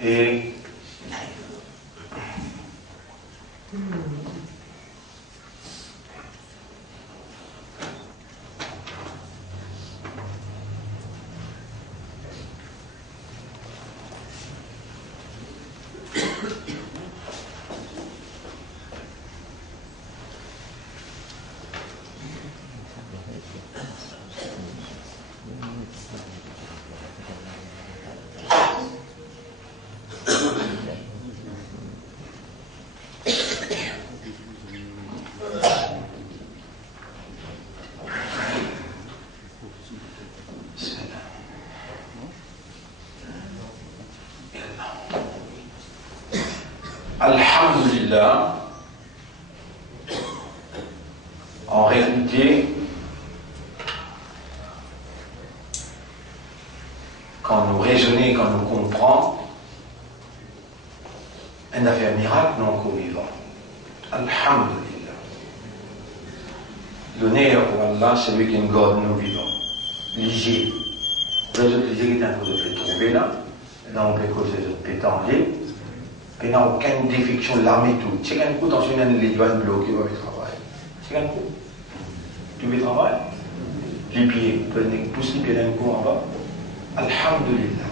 Et Alhamdulillah, en réalité, quand nous raisonnons, quand nous comprenons, un affaire miracle non co-vivant. Alhamdulillah. L'honneur pour Allah, c'est lui qui nous garde nous vivants. Lisez. Les autres lisez qui est en train de se trouver là. Là, on peut causer les autres pétangler. Il n'y a aucune défection de l'armée tout. C'est qu'un coup, dans une les douanes bloquées dans le travail. C'est qu'un coup. Tu veux travailler? Les pieds, tu pousses les pieds d'un coup en bas. Alhamdulillah.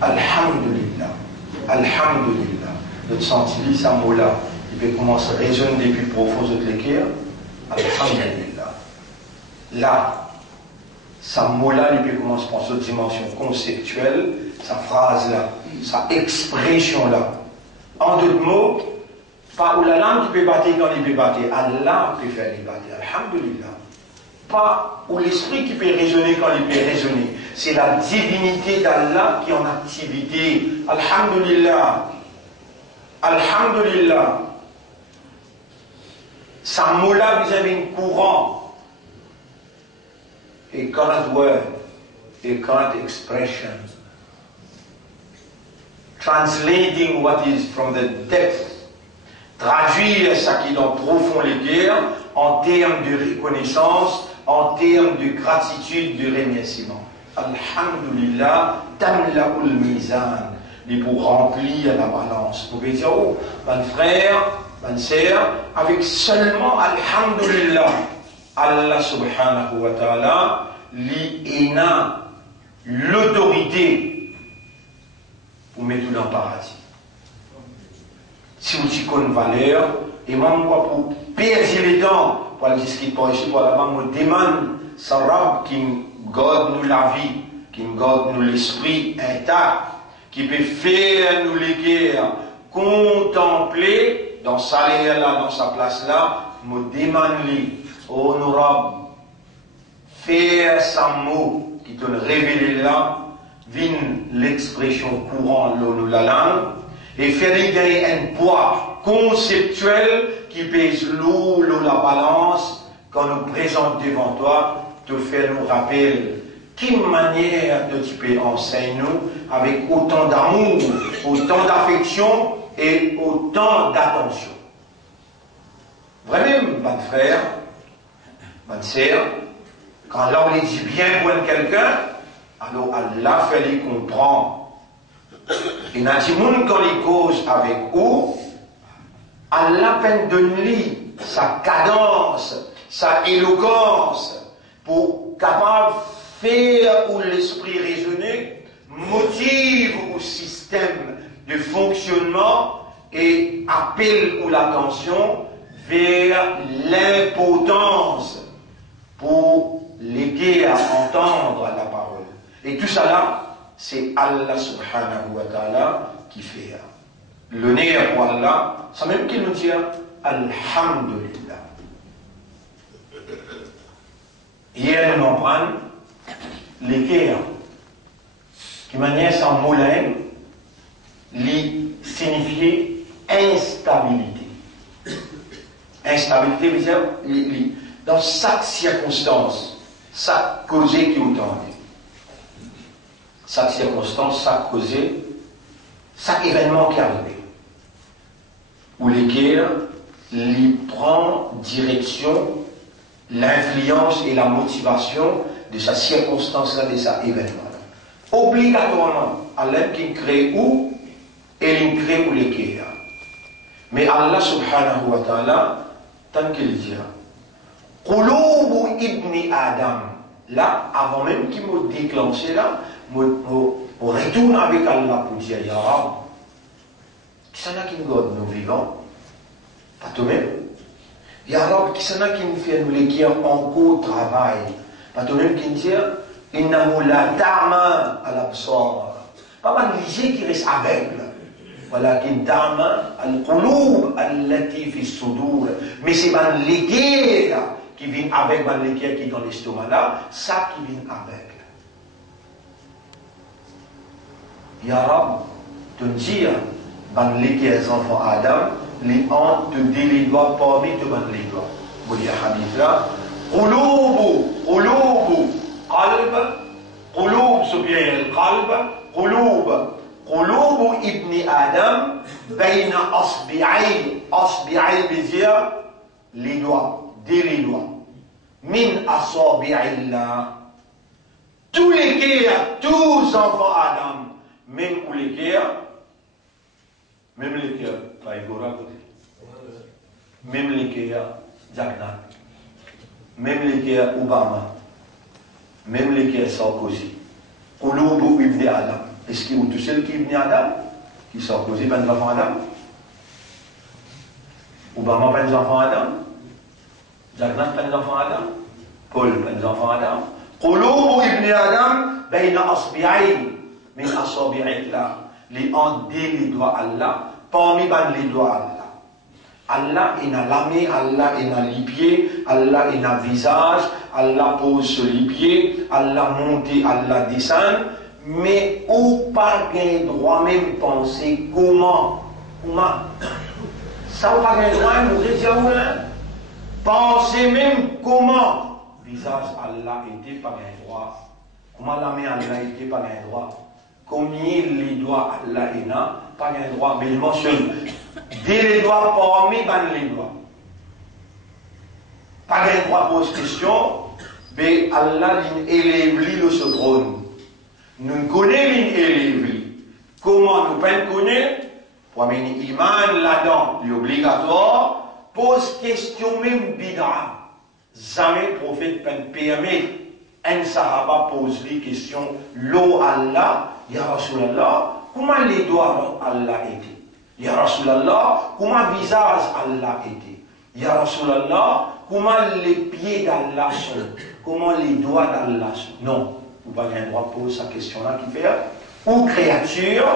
Alhamdulillah. Alhamdulillah. Notre senti, ça mot-là, il peut commencer à résonner depuis le profond de l'équerre. Alhamdulillah. Là, ça mot-là, il peut commencer à prendre cette dimension conceptuelle, sa phrase-là, sa expression-là. En d'autres mots, pas où la langue peut battre quand il peut battre, Allah peut faire les battre, alhamdulillah. Pas où l'esprit qui peut raisonner quand il peut raisonner. C'est la divinité d'Allah qui est en activité. Alhamdulillah. Alhamdulillah. Ça moula vis-à-vis un courant. A current word, a current expression. Translating what is from the depth, traduire ce qui est dans profond les guerres en termes de reconnaissance, en termes de gratitude, de remerciement. Alhamdulillah, tamla'ul mizan, et pour remplir la balance. Vous pouvez dire, oh, mon frère, ma sœur, avec seulement Alhamdulillah, Allah subhanahu wa ta'ala, l'ina, l'autorité, pour mettre tout dans le paradis. Si vous avez une valeur, et même moi, pour perdre les temps, pour le discuter par ici, pour la main, je demande, sa rab qui garde nous la vie, qui garde nous l'esprit intact, qui peut faire nous les guerres, contempler dans sa l'air là, dans sa place là, me demande lui, honorable, faire sa mot qui te révèle là, vine l'expression courante de la langue et faire gagner un poids conceptuel qui pèse lourd la balance quand nous présente devant toi, te faire nous rappeler quelle manière de tu peux enseigner nous avec autant d'amour, autant d'affection et autant d'attention. Vraiment, mon frère, ma sœur, quand là on dit bien pour quelqu'un, alors Allah fait les comprendre. Et dans le monde quand il cause avec vous, Allah peine donner sa cadence, sa éloquence pour capable faire où l'esprit raisonné motive au système de fonctionnement et appelle ou l'attention vers l'impotence pour l'aider à entendre la parole. Et tout ça là, c'est Allah subhanahu wa ta'ala qui fait. L'honneur pour Allah, c'est même qu'il nous dit Alhamdulillah. Hier, nous en prenons l'équerre, qui manière sans moulin, signifier instabilité. Instabilité veut dire, dans chaque circonstance, chaque causée qui est entendue. Chaque circonstance, chaque causée, chaque événement qui arrive. Où l'équerre lui prend direction, l'influence et la motivation de sa circonstance-là, de sa événement-là. obligatoirement, Allah qui crée où et il crée où les qui. Mais Allah subhanahu wa ta'ala, tant qu'il dira, Qulubu ibni Adam, là, avant même qu'il me déclenche là, on retourne avec Allah pour dire, Ya Rab, qui s'en a qui nous garde nous vivants? Pas toi-même. Ya Rab, qui s'en a qui nous fait nous les qui en cours travail? Pas toi-même qui nous dit, Innahu la ta'ma al-absar. Pas mal léger qui reste aveugle. ولكن تعمى القلوب التي في الصدور. Mais c'est ban l'équerre qui vient avec ban l'équerre qui est dans l'estomac là, ça qui vient avec. Ya Rab, te dire ban l'équerre les enfants Adam, les hantes te dit les doigts parmi te ban les doigts. Vous voyez hadith là, قلوب قلب قلوب سبيل القلب قلوب ابن آدم بين أصبعي veut dire les doigts, les doigts. Min asabi'illah. Tous les guerres, tous enfants Adam, même pour les guerres, même les guerres, même les guerres, Jagna, même les guerres Obama, même les guerres Sarkozy, Qulubu ibn Adam. Est-ce qu'il y a tous ceux qui ibn Adam, qui sont causés par les enfants Adam? Obama par les enfants Adam? Jagna par les enfants Adam? Paul par les enfants Adam? Qulubu ibn Adam, bayna asbi'ayn, min asabi'illah. Les hantes les doigts Allah, parmi les doigts Allah. Allah il a la main, Allah il a les pieds, Allah il a le visage, Allah pose sur les pieds, Allah monte, Allah descend, mais ou pas gain droit même penser comment. Ça ou pas gain droit, nous disons penser même comment. Visage Allah était pas gain droit. Comment la main Allah était pas gain droit. Combien les doigts Allah il a pas gain droit, mais il mentionne. Dès les doigts parmi les doigts. Pas de droit pose question, mais Allah élève le ce trône. Nous connaissons élève. Comment nous pouvons connaître? Pour mener iman là-dedans, l'obligatoire, pose question même bid'a. Jamais prophète peut permettre un sahaba pose les questions, l'eau Allah, ya Rasulallah, comment les doigts Allah étaient? Ya Rasulallah, comment le visage Allah était? Ya Rasulallah, comment les pieds d'Allah sont? Comment les doigts d'Allah sont? Non, vous n'avez pas le droit de poser cette question-là qui fait. Ou créature,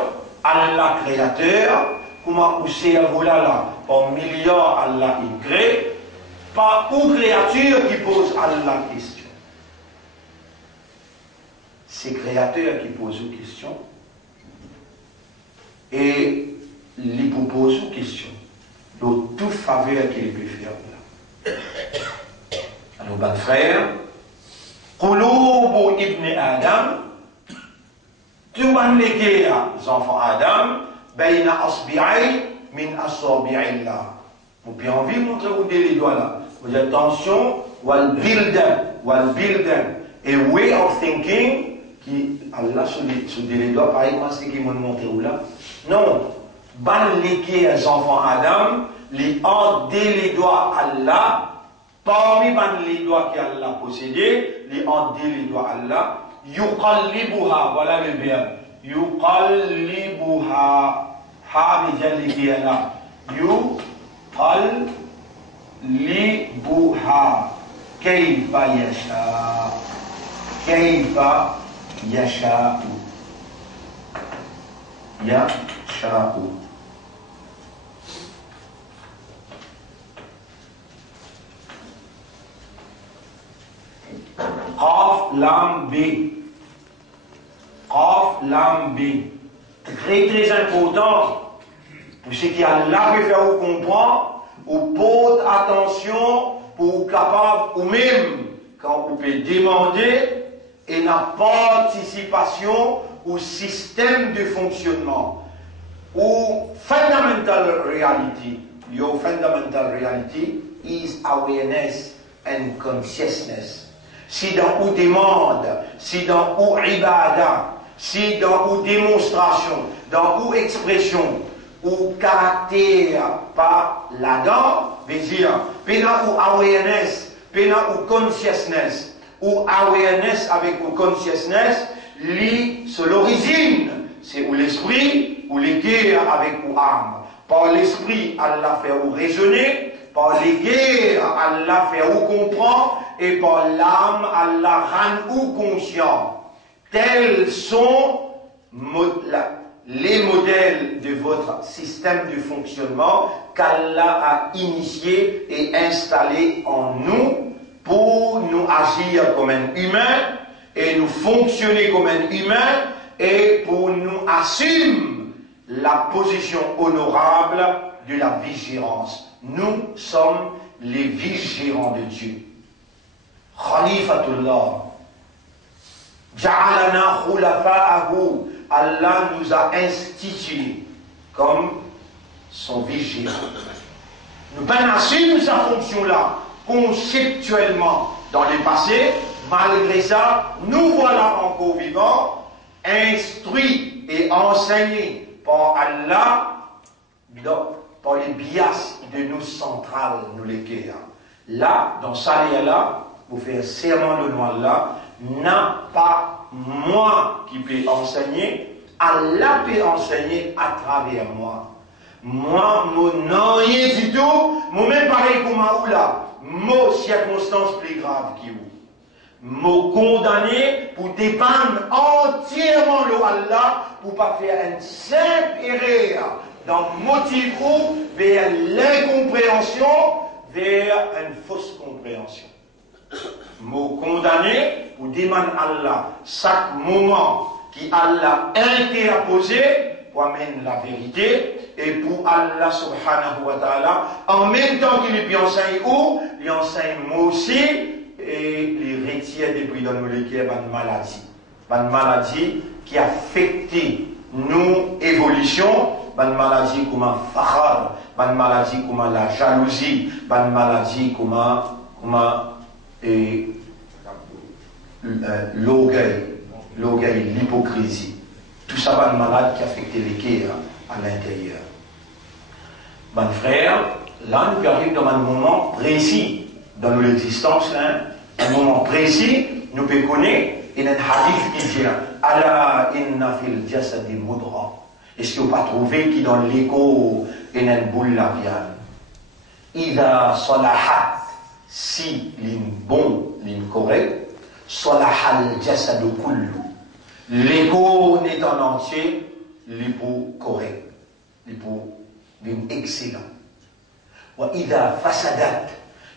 Allah créateur, comment vous cerveau là, en milliard Allah il crée, pas ou créature qui pose Allah question. C'est créateur qui pose une question. Et il vous pose une question. Donc, toute faveur qu'il peut faire là. Alors, mon frère, Qulubu ibn Adam, tout les enfants Adam, bayna asbi'ay min asabi'illah. Vous pouvez envie de montrer vous les doigts là. Vous dites attention, wal bildan, a way of thinking, qui Allah sur les doigts, pareil, moi c'est qui m'ont montré où là. Non. Ban les enfants Adam, les hantes les doigts Allah, parmi les doigts qu'Allah possédait, les hantes les doigts Allah, yuqallibuha, voilà le verbe, yuqallibuha, ha bijal les là, yuqallibuha, kayfa yasha'u, yasha'u. Qaf lam B. Qaf lam B. Très très important pour ce qui a là peut faire vous comprendre, ou porte attention pour capable ou même quand vous pouvez demander et la participation au système de fonctionnement ou fundamental reality. Your fundamental reality is awareness and consciousness. Si dans ou demande, si dans ou ibada, si dans une démonstration, dans une expression, ou caractère par là-dedans, veut dire, pena ou awareness, pena ou consciousness, ou awareness avec ou consciousness, c'est l'origine, c'est ou l'esprit, ou les guerres avec ou âme. Par l'esprit, Allah fait ou raisonner, par les guerres, Allah fait ou comprendre, et par l'âme, Allah rend ou conscient. Tels sont les modèles de votre système de fonctionnement qu'Allah a initié et installé en nous pour nous agir comme un humain et nous fonctionner comme un humain et pour nous assumer la position honorable de la vigilance. Nous sommes les vigilants de Dieu. Khalifatullah. Ja'alana khulafa'ahu. Allah nous a institués comme son vigilant. Nous assumer sa fonction-là conceptuellement dans le passé. Malgré ça, nous voilà encore vivants, instruits et enseignés par Allah, par les bias de nos centrales, nous les guerres. Là, dans Salia-là, vous faites un serment de noir là, n'a pas moi qui peux enseigner, Allah peut enseigner à travers moi. Moi, mon rien du tout, moi-même pareil comme là, mon circonstance plus grave qui vous. Me condamné pour dépendre entièrement de Allah pour ne pas faire une simple erreur dans motif vers l'incompréhension, vers une fausse compréhension. Me condamné pour demander à Allah chaque moment qui Allah interposé pour amener la vérité et pour Allah subhanahu wa ta'ala en même temps qu'il lui enseigne où, il enseigne moi aussi et les retire depuis dans nos légumes une maladie qui affecte nos évolutions, une maladie comme un fakhar, une maladie comme la jalousie, une maladie comme l'orgueil, l'hypocrisie. Tout ça va une maladie qui affecte les cœurs à l'intérieur. Mon frère, là nous arrivons dans un moment précis dans notre existence, un moment précis, nous pouvons connaître, il y a un hadith qui dit Allah inna fil jasadi mudra. Est-ce que vous pas trouvé qui dans l'écho il y a une boule la viande? Ida salahat, si l'in bon, l'in correct, salahal jasadu kullu. L'écho n'est en entier, l'écho correct, l'écho excellent. Wa ida fasadat,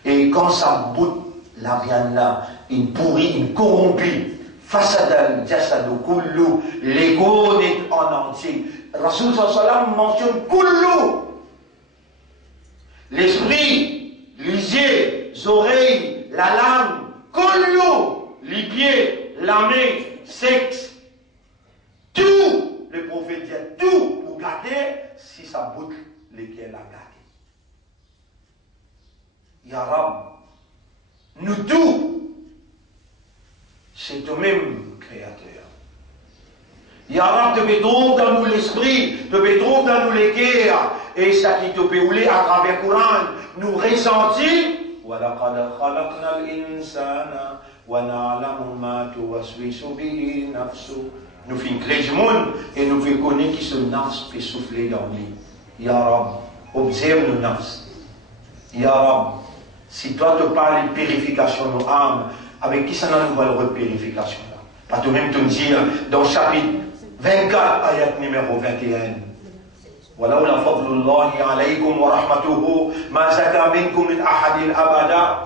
et quand ça bout la viande là, une pourrie, une corrompue, fasadal jasadu kullu, l'écho n'est en entier. Rasul sallam mentionne kullu. L'esprit, les yeux, les oreilles, la langue, kullu, les pieds, la main, sexe, tout, le prophète dit tout pour garder si ça boucle lesquels la garder. Ya Rab, nous tous, c'est le même créateur. Ya Rab, te trouve dans nous l'esprit, te trouve dans nous les cœurs, et ça qui te peut rouler à travers le Coran, nous ressentir. وَلَقَدْ خَلَقْنَا الْإِنسَانَ وَنَعْلَمُ مَا تُوَسْوِسُ بِهِ نَفْسُهُ. Nous faisons créer du monde et nous faisons connaître qui se nafs peut souffler dans lui. Ya Rab, observe nos nafs. Ya Rab, si toi te parles de purification de nos âmes, avec qui ça n'a nous valeur de purification là? Pas toi-même te dire dans le chapitre 24, ayat numéro 21. ولولا فضل الله عليكم ورحمته ما زكى منكم من أحد أبدا.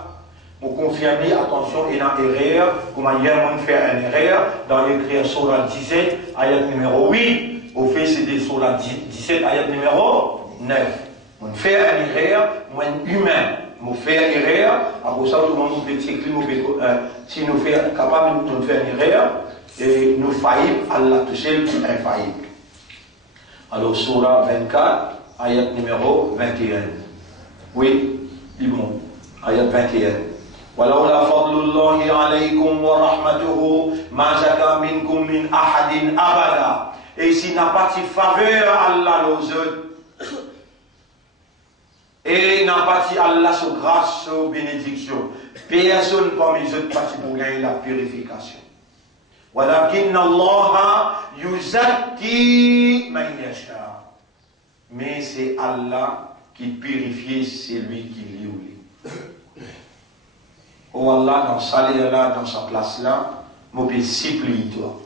Vous confirmez, attention, il y a une erreur, comme hier on fait une erreur, dans l'écrire Surah 17, ayat numéro 8, au fait c'était Surah 17, ayat numéro 9. On fait une erreur, moi humain, on fait une erreur, après ça tout le monde peut écrire, si nous sommes capables de faire une erreur, et nous faillons, Allah tout seul qui est infaillible. Alors Surah 24, ayat numéro 21. Oui, dis bon, ayat 21. ولولا فضل الله عليكم ورحمته ما زكى منكم من أحد أبدا. Et s'il n'a pas de faveur Allah aux autres, et n'a pas de Allah sur grâce, sur bénédiction, personne parmi les autres partis pour gagner la purification. ولكن الله يزكي من يشاء. Mais c'est Allah qui purifie celui qui lui. Oh Allah, dans sa là, dans sa place là, moi je supplie toi.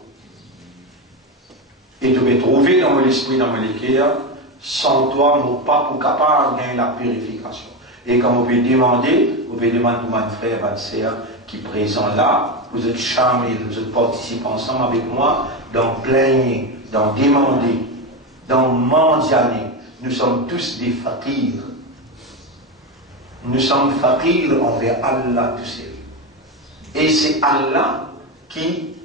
Et tu peux trouver dans mon esprit, dans mon cœur, sans toi, mon pas pour capable de gagner la purification. Et quand vous pouvez demander pour mon frère, ma soeur, qui est présent là, vous êtes charmés, vous êtes participés ensemble avec moi, dans plaigner, dans demander, dans mendianer. Nous sommes tous des faqirs. Nous sommes faqirs envers Allah tout seul. Et c'est Allah qui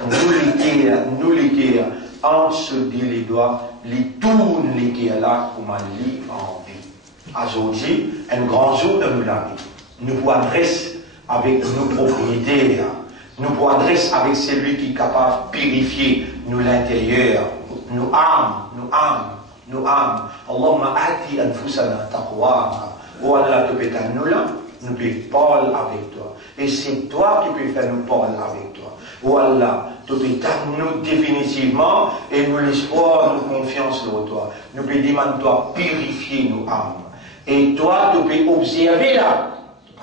nous l'équerre, en se dit les doigts, les tourne l'équerre là, comme on lit en vie. Aujourd'hui, un grand jour de nous l'année. Nous vous adressons avec nos propriétaires. Nous vous adressons avec celui qui est capable de purifier nous l'intérieur, nos âmes. Allahumma ati anfusana taqwa. Oh Allah, tu peux nous là, nous peux parler avec toi. Et c'est toi qui peux faire nous parler avec toi. Oh Allah, tu peux nous définitivement et nous l'espoir, nous confiance en toi. Nous peux demander toi purifier nos âmes. Et toi, tu peux observer là.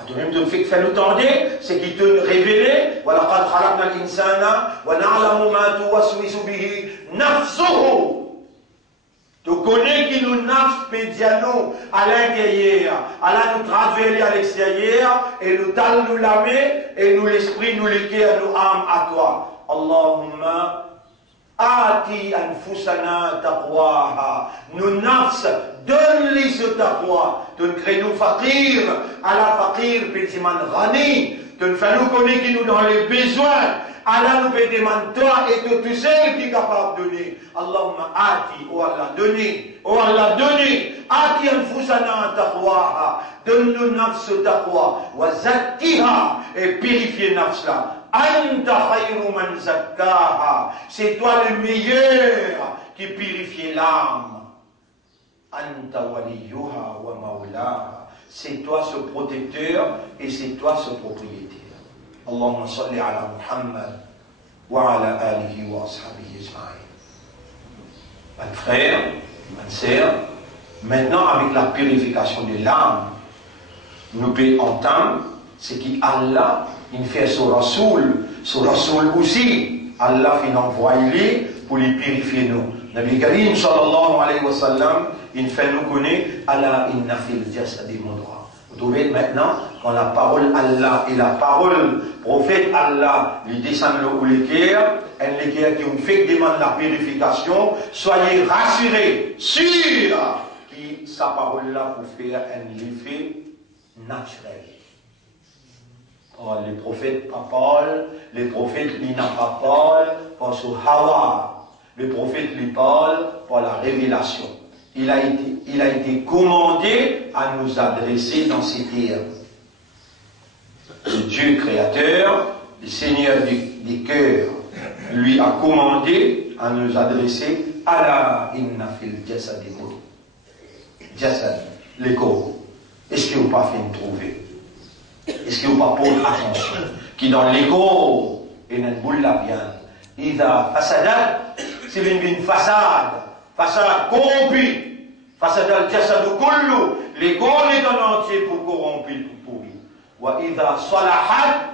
Toi-même, tu fais faire nous tendre, c'est qui te révèle. Wa laqad khalaqna al-insana wa na'lamu ma tuwaswisu bihi nafsuhu. Tu connais qui nous nafs pédiano à l'intérieur, Allah nous traverser à l'extérieur, et nous tal nous lamer, et nous l'esprit nous l'équerre, nous âmes à toi. Allahumma ati anfusana taqwaha. Nous nafs, donne-lui ce taqwa. Tu ne crées nous fakir, à la fakir, pédiman rani. Tu ne fais nous connaître qui nous dans les besoins. Allah nous peut demander toi et tout seul qui est capable de donner. Allahumma ati, oh Allah, donnez. Oh Allah, donnez. Ati anfusana taqwaha. Donne-nous nafs taqwa. Wa zakkiha. Et purifier nafs là. Anta khayru man zakkaha. C'est toi le meilleur qui purifie l'âme. Anta waliyuha wa maulaha. C'est toi ce protecteur et c'est toi ce propriétaire. Allahumma salli ala Muhammad wa ala alihi wa ashabihi ajma'in. Mes frères, mes sœurs, maintenant avec la purification de l'âme, nous pouvons entendre ce qu'Allah il fait sur Rasoul aussi. Allah fait envoyer pour les purifier nous. Nabi Karim sallallahu alayhi wa sallam, il fait nous connaître Allah inna fil jasadi mudra. Vous trouvez maintenant, quand la parole Allah et la parole prophète Allah lui descendent le l'équerre, un équerre qui vous fait demander la purification, soyez rassurés, sûrs que sa parole là pour faire un effet naturel. Oh, les prophètes pas parlent, les prophètes ils n'ont pas parlé parce que Hawa, les prophètes lui parlent pour la révélation. Il a été commandé à nous adresser dans ces termes. Le Dieu créateur, le Seigneur des cœurs, lui a commandé à nous adresser à la inna fil jasad, le corps. Est-ce que vous n'avez pas fait une trouver? Est-ce que vous n'avez pas posé attention? Qui dans le corps, il y a une boule la viande. Il y a façade, c'est une façade. Façade corrompue, façade al-jasadu kullu, les corps est en entier pour corrompu, pour pourri. Wa idha salahat,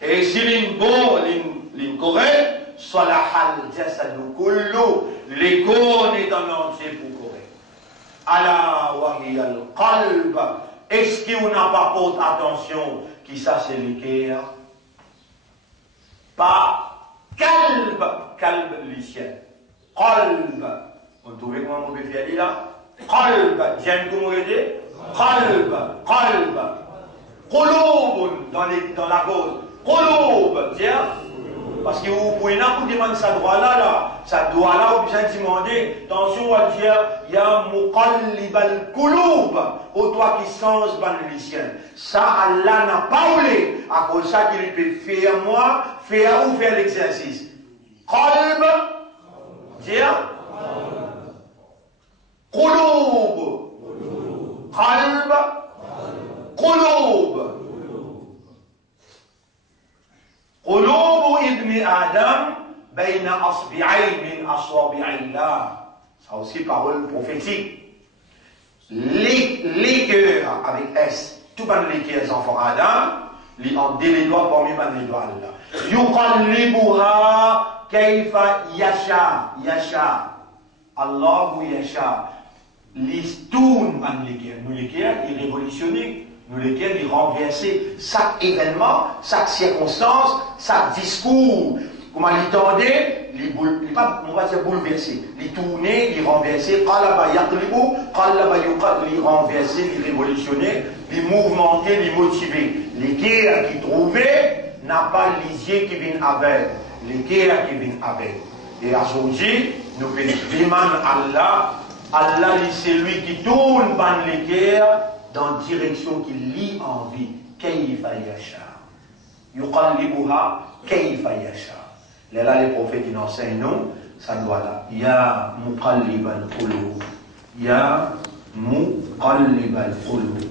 et si l'in correct, salahat al-jasadu kullu, les corps est en entier pour correct. Ala wa hiya al-qalb, est-ce qu'on n'a pas porté attention qui ça c'est le cœur? Pas calbe lucien, qalb. Vous trouvez comment on peut faire là? Qalb, j'aime comment on dit? Qalb. Qulub, dans la cause. Qulub, tiens. Parce que vous pouvez pas demander ça droit là, ça doit là, vous besoin de demander, attention, on va dire, il y a muqallib al-qulub, au toi qui change les siens. Ça, Allah n'a pas voulu, à cause de ça qu'il peut faire moi, faire ou faire l'exercice. Qalb, dire, qulub, qalb, qulub. قلوب ابن آدم بين أصبعين من أصابع الله. Ça aussi parole prophétique. Les cœurs avec S, tout les cœurs enfants Adam, les en les doigts parmi les doigts Allah. Yuqallibuha kayfa yasha, yasha. Allahu yasha. Les tourne les cœurs. Nous les cœurs, ils révolutionnent. Nous lesquels ils renversaient chaque événement, chaque circonstance, chaque discours. Comment ils tendaient, on va dire bouleverser. Ils tournaient, ils renversaient, ils renversaient, ils révolutionnaient, ils mouvementaient, ils motivaient. Les guerres qu'ils trouvaient n'a pas l'isier qui viennent avec. Les guerres qui viennent avec. Et aujourd'hui, nous demandons Allah, Allah c'est lui qui tourne dans les guerres dans la direction qu'il lit en vie. Kayfa yasha. Yuqallibuha kayfa yasha. Là, les prophètes qui enseignent nous, ça doit là. Ya muqallib al-qulub. Ya muqallib al-qulub.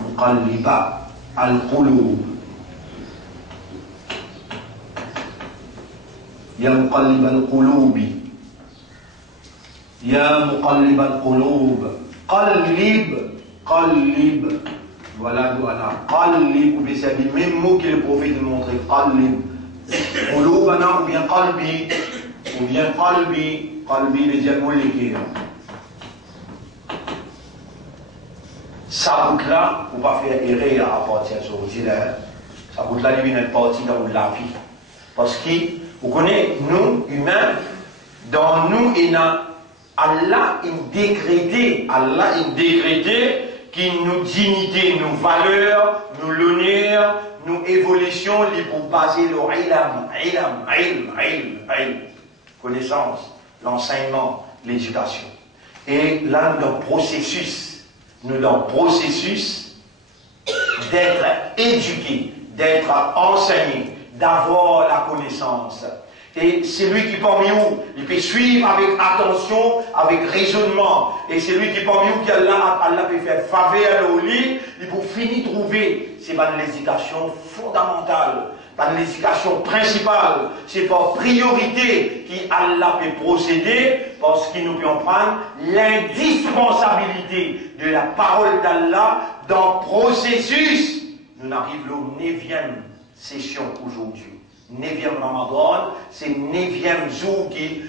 Muqalliba al-qulub. Ya muqallib al-qulubi. Ya muqallib al-qulub, qallib, qallib. Voilà, voilà. Qallib, c'est le même mot que le prophète montre. Qallib. Qulubana ou bien qalbi. Ou bien qalbi. Qalbi, les diamants, les guerres. Ça route là, on va faire errer à partir de ce route-là. Ça route là, il vient de partir dans la vie. Parce que, vous connaissez, nous, humains, dans nous, il y a Allah est décrété qui nous dignité, nos valeurs, nos l'honneur, nos évolutions, les pour baser le ilm, connaissance, l'enseignement, l'éducation. Et là, nous dans le processus d'être éduqué, d'être enseigné, d'avoir la connaissance. Et c'est lui qui parmi nous, il peut suivre avec attention, avec raisonnement. Et c'est lui qui parmi nous, qui Allah peut faire faveur au lit, il peut finir trouver. C'est pas l'éducation fondamentale, pas l'éducation principale. C'est par priorité qu'Allah peut procéder, parce qu'il nous peut en prendre l'indispensabilité de la parole d'Allah dans le processus. Nous arrivons à la 9e session aujourd'hui. 9e Ramadan, c'est 9e jour qui.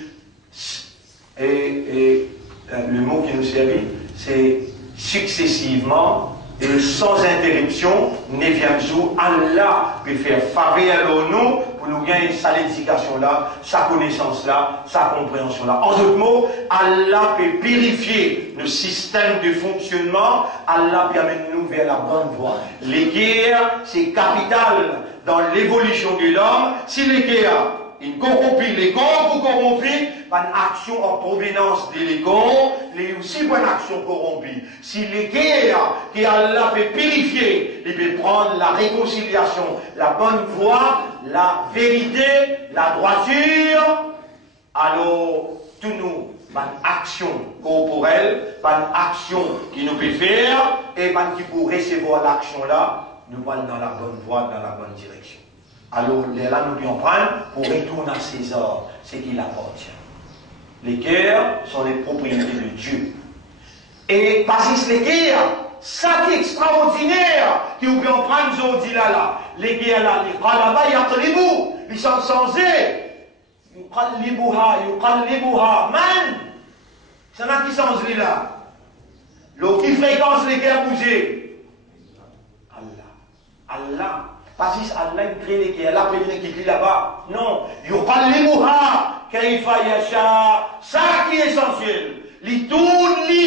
Le mot qui nous servit, c'est successivement et sans interruption, 9e jour, Allah peut faire faveur à nous pour nous gagner sa éducation là, sa connaissance là, sa compréhension là. En d'autres mots, Allah peut purifier le système de fonctionnement, Allah peut amener nous vers la bonne voie. Les guerres, c'est capital dans l'évolution de l'homme. Si les guerres, ils corrompent les corps pour corrompre, pas une action en provenance de l'égo, les aussi bonne action corrompue. Si les guerres que Allah peut purifier, il peut prendre la réconciliation, la bonne voie, la vérité, la droiture, alors tout nous, pas une action corporelle, pas une action qui nous peut faire, et pas qui pour recevoir l'action là, nous allons dans la bonne voie, dans la bonne direction. Alors là, nous devons prendre pour retourner à César ce qu'il appartient. Les cœurs sont les propriétés de Dieu. Et parce que les cœurs, ça qui est extraordinaire, que vous pouvez en prendre aujourd'hui là, les cœurs là, les qalaba yaqlibu, ils sont censés, yuqallibuha, man, c'est là qui sont là. L'eau qui fréquence les cœurs bouger. Allah. Parce que Allah crée les cœurs, Allah peut qui là-bas. Non, yuqallibuha. Kayfa yasha, ça qui est essentiel. Li tourne li.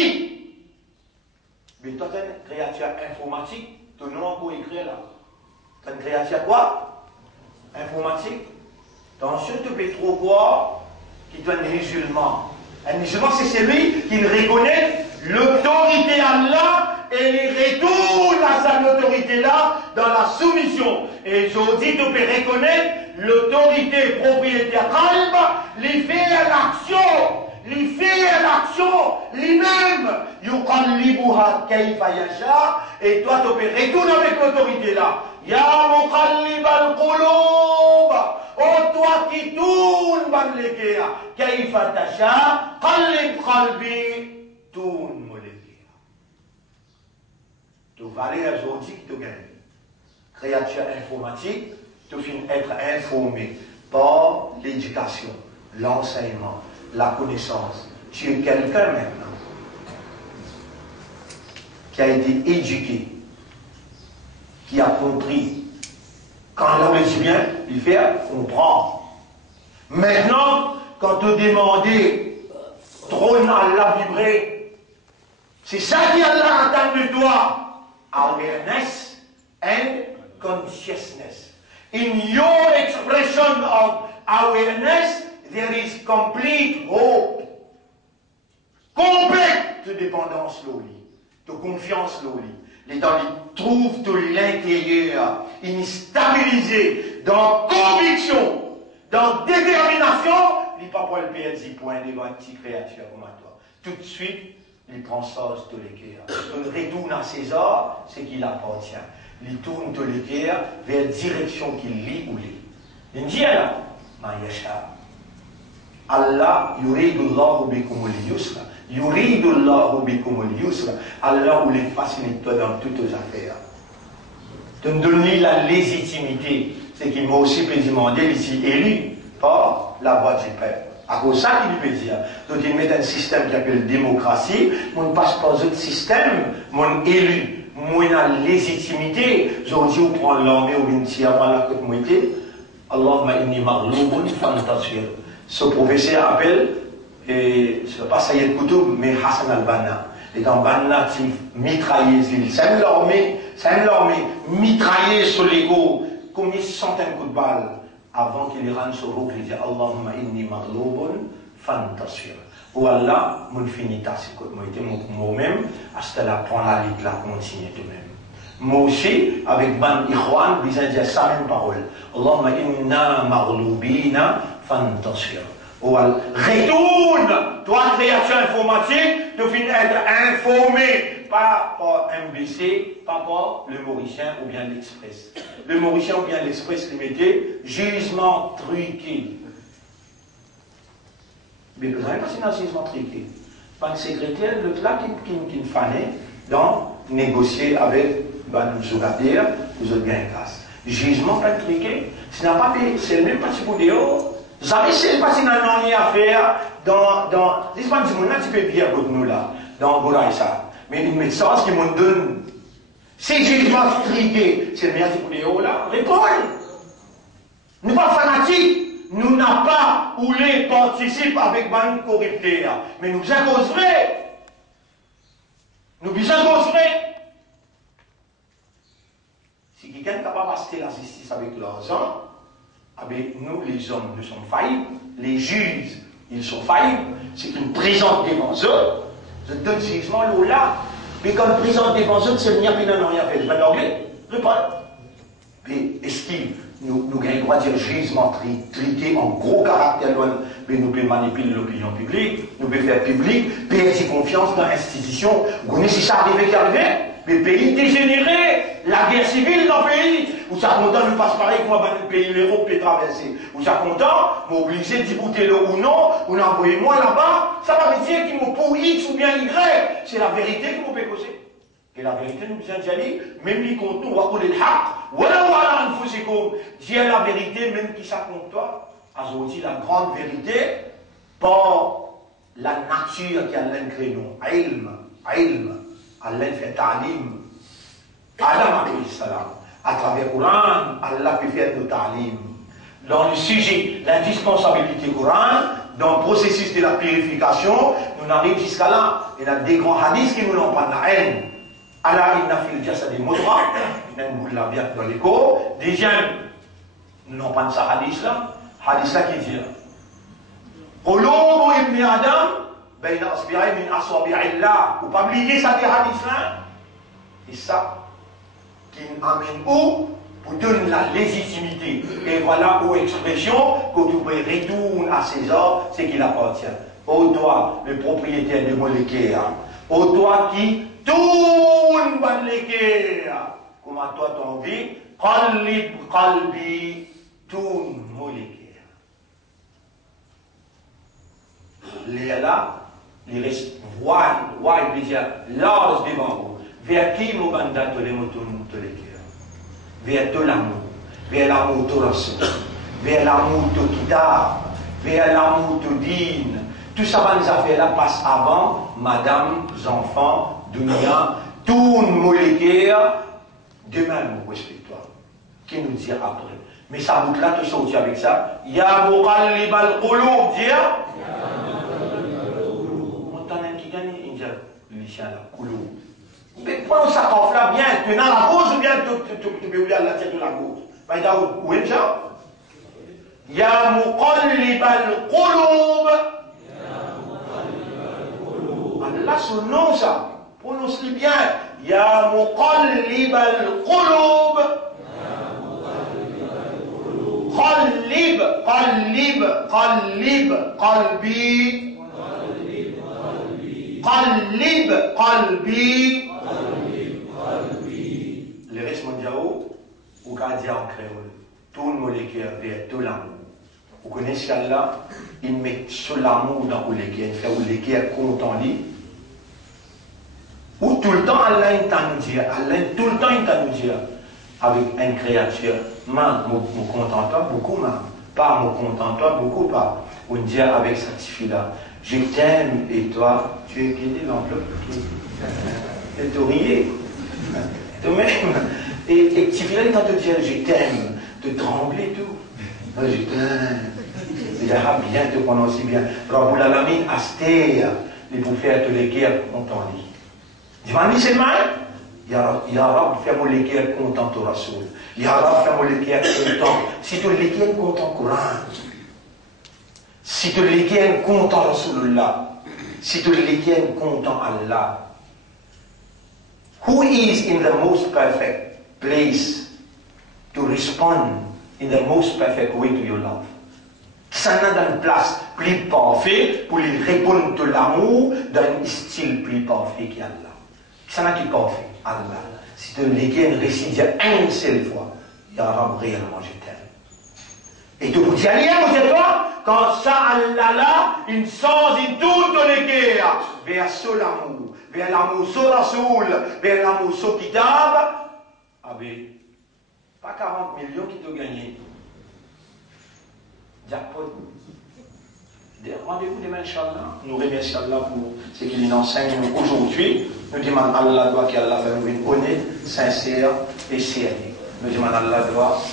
Mais toi, tu es une créature informatique, ton nom pour écrire là. C'est une créature quoi? Informatique. Attention, tu peux trop quoi? Qui est un musulman. Un musulman, c'est celui qui reconnaît l'autorité d'Allah et il retourne à cette autorité-là dans la soumission. Et je dis, tu peux reconnaître l'autorité propriétaire calme, il fait l'action. Il fait l'action lui-même. Yuqallibuha kayfa yasha. Et toi, tu peux retourner avec l'autorité là. Ya muqallib al-qulub. Oh, toi qui tournes, Banlekéa. Kayfa tasha. Qallib qalbi. Tourne, Molekéa. Tu vas aller aujourd'hui qui te gagne. Créature informatique, tu finis être informé par l'éducation, l'enseignement, la connaissance. Tu es quelqu'un maintenant qui a été éduqué, qui a compris. Quand l'homme dit bien, il fait comprendre. Maintenant, quand tu demandais, trône Allah vibrer, c'est ça qui Allah attend de toi. Awareness and consciousness. In your expression of awareness, there is complete hope. Complète de dépendance l'oli, de confiance l'oli. Les gens trouvent de l'intérieur, ils stabilisés dans conviction, dans détermination, ils ne pas pour le PLZ point devant une petite créature comme toi. Tout de suite, il prend ça de l'équerre. Il retourne à César, c'est qu'il appartient. Il tourne de l'équerre vers la direction qu'il lit ou lit. Il dit là, Mayasha. Allah, yuridullahu bikumul yusra. Yuridullahu bikumul yusra. Allah voulait faciliter toi dans toutes tes affaires. De me donner la légitimité. C'est qu'il m'a aussi demandé ici élu par la voix du peuple. À cause de ça qu'il peut dire. Donc il met un système qui s'appelle démocratie. On ne passe pas autre système. Mon élu. Moi, la légitimité. Aujourd'hui, on prend l'armée au 20e, moi, la côte moitié. Allahumma inni maghlubun fantasir. Ce professeur appelle, et ce n'est pas Sayyid Koutoub, mais Hassan al-Banna. Et dans Banna, qui mitraillait l'île. C'est l'armée mitraillée sur l'ego, comme des centaines de coups de balle, avant qu'il rentre sur l'eau, il dit Allahumma inni maghlubun fantasir. Ou Allah, mon finita, c'est quoi moi-même, à ce là, prends la ligue là, continue de même. Moi aussi, avec Ban Ikhwan, ils ont dit ça même parole. Allahumma inna maghlubina fantasir. Ou Allah, retourne, toi, créature informatique, tu finis être informé, pas par MBC, pas par le Mauricien ou bien l'Express. Le Mauricien ou bien l'Express limité, jugement truqué. Mais vous savez pas si c'est un jugement truqué. Pas de secrétaire, le là qui fanait dans négocier avec le Zougadier, vous avez bien grâce. Jugement pas truqué, ce n'a pas payé, c'est le même parti pour dehors. Jamais c'est pas si n'a rien à faire dans l'Espagne du monde, tu peux bien pour nous là, dans Bouraïsa. Mais une médecin qui me donne, c'est jugement truqué, c'est le meilleur pour dehors là, répondez. Nous pas fanatiques. Nous n'avons pas voulu participer avec Ban corrupté, mais nous imposerons. Nous imposerons. Si quelqu'un n'est capable d'acheter la justice avec l'argent, nous les hommes, nous sommes faillibles, les juges, ils sont faillibles, c'est qu'ils présentent devant eux, je donne jugement là, mais quand ils présentent devant eux, c'est rien, puis non, rien fait, je vais l'anglais, réponds. Mais est-ce qu'il nous avons le droit de dire jugement triqué en gros caractère, mais nous pouvons manipuler l'opinion publique, nous pouvons faire public, perdre confiance dans l'institution. Vous connaissez ça arrivé qui arrivait? Les pays dégénérés, la guerre civile dans le pays, où ça content nous passe pareil comme un pays l'Europe peut traverser. Où ça content, m'obliger d'écouter le ou non, ou n'envoyer moi là-bas, ça va me dire qu'il me pour X ou bien Y. C'est la vérité qui me peut causer. Et la vérité nous vient d'aller, même les contre nous, ou dire la vérité, même qui ça contre toi, aujourd'hui la grande vérité, par la nature qui a l'un nous, ilm, Allah fait ta'lim, Allah à travers le Coran, Allah peut faire nos ta'lim. Dans le sujet, l'indispensabilité du Coran, dans le processus de la purification, nous arrivons jusqu'à là. Il y a des grands hadiths qui nous n'ont pas de la haine. Allah inna fil jasadi mudra, un bout de la viande dans les corps. Deuxième, nous n'avons pas de ça hadith là qui dit Qulubu ibn Adam, bayna asbi'i min asabi'illah. Vous pas oublier ça des hadiths là. Et ça, qui amène où pour donner la légitimité. Et voilà où expression, quand vous retourne à César, c'est qu'il appartient. Ô toi, le propriétaire de Molékea, ô toi qui tourne Molékea, comment toi t'en vis, Qalib qalbi, tourne Molékea. Là, il reste voile, il veut dire large devant vous. Vers qui nous mandatons les moutons de l'équerre? Vers tout l'amour, vers l'amour de Rasul, vers l'amour de Kitab, vers l'amour de Din. Tout ça, les affaires-là passent avant, madame, enfants, dunya, tout molécule, demain, nous respectons. Qui nous dit après? Mais ça boucle là, tout sorti avec ça. Ya muqallib al-qulub, dire. On entend un qui gagne, il dit, le chien là, qulub. Mais prends ça coffre là bien, tu dans la gauche ou bien tu peux oublier la tête de la gauche. Où est ça? Ya muqallib al-qulub. Allah son nom ça. Prononce-le bien. Ya muqallib al-qulub. Qallib, qallib, qallib, qalbi. Qallib, qalbi. Le reste mondial, ou qu'a dit en créole, tout le molécule vers tout l'amour. Vous connaissez Allah, il met sur l'amour dans le molécule, il fait le molécule content lui. Ou tout le temps Allah est à nous dire, Allah tout le temps est à nous dire, avec une créature, man, me content beaucoup, man, pas me content beaucoup, pas. On dit avec cette fille-là, je t'aime et toi, tu es guidé l'enveloppe et tu riais. Toi-même. Et tu viens quand te dire je t'aime, te trembler tout. Je t'aime. Il a bien te prononcer bien. Rabbul Alamin, Astéa, les pour faire te les guerres content. Dis-moi, c'est mal. Ya Rab, fais-moi les guerres content au Rasoul. Ya Rab, fais-moi les guerres content. Si tu les guerres content Coran. Si tu les guerres content Rasulullah. Si tu les guerres content Allah. Who is in the most perfect place to respond in the most perfect way to your love? Qui s'en a dans une place plus parfaite pour lui répondre de l'amour dans un style plus parfait qu'Allah. Qui s'en a qui est parfait? Allah. Si tu l'égaines récidier une seule fois, Ya Rab, réellement je t'aime. Et tu vous dis, allez, vous êtes toi, quand ça, Allah là, il sort in toute l'égaine vers ce l'amour, vers l'amour sur Rasoul, vers l'amour sur Kitab, avec pas 40 millions qui t'ont gagné. Jackpot. Rendez-vous demain, Inch'Allah. Nous remercions Allah pour ce qu'il nous enseigne aujourd'hui. Nous demandons à Allah qu'Allah fasse une honnête, sincère et sérieuse. Nous demandons à Allah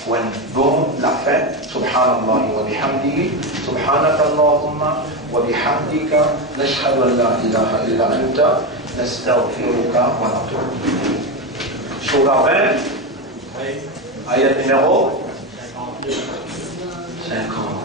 pour une bonne la fin. Subhanallah wa bihamdihi. Subhanaka Allahumma wa bihamdika. Nashhadu an la ilaha illa anta. Nastaghfiruka wa natubu. Surah 20. Ayat numéro 50.